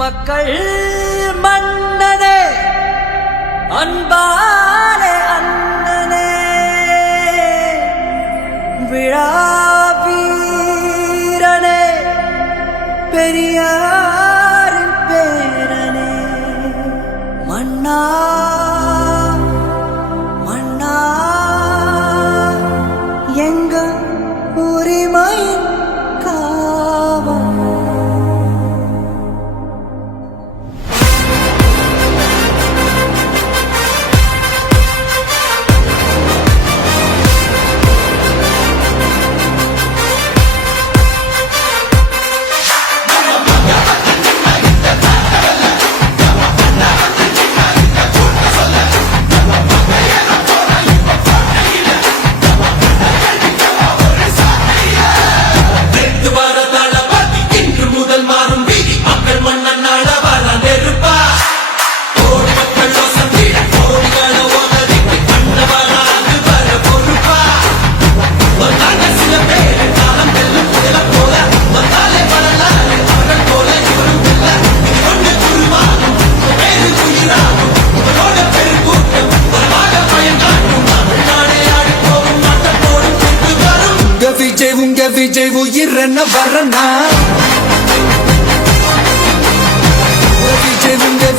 மக்கள் மன்னனே அன்பாலே அண்ணனே விழாவீரனே பெரியாரின் பேரனே மன்னா மன்னா எங்க உரிமையின் காவல் விஜய் உயிரென்ன வரனா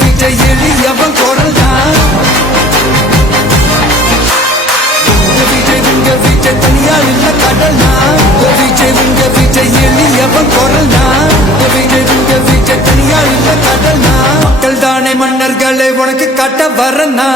விஜய் எளியவன் குரல்னா விஜய் தனியால் இல்ல கடல்னா விஜய் எளியவன் குரல்னா விஜய் தனியால் இல்ல கடல்னா மக்கள் தானே மன்னர்களை உனக்கு காட்ட வரனா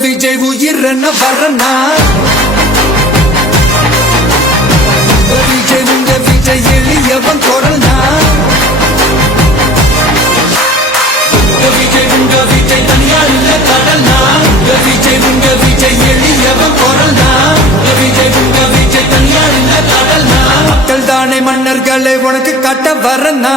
விஜய் உயிரென்ன வரனா விஜய் எளியவன் குரல்னா விஜய் தனியால் இல்ல கடல்னா விஜய் எளியவன் குரல்னா விஜய் தனியால் இல்ல கடல்னா மக்கள் தானே மன்னர்களை உனக்கு காட்ட வரனா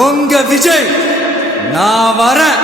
உங்க விஜய் நான் வரேன்.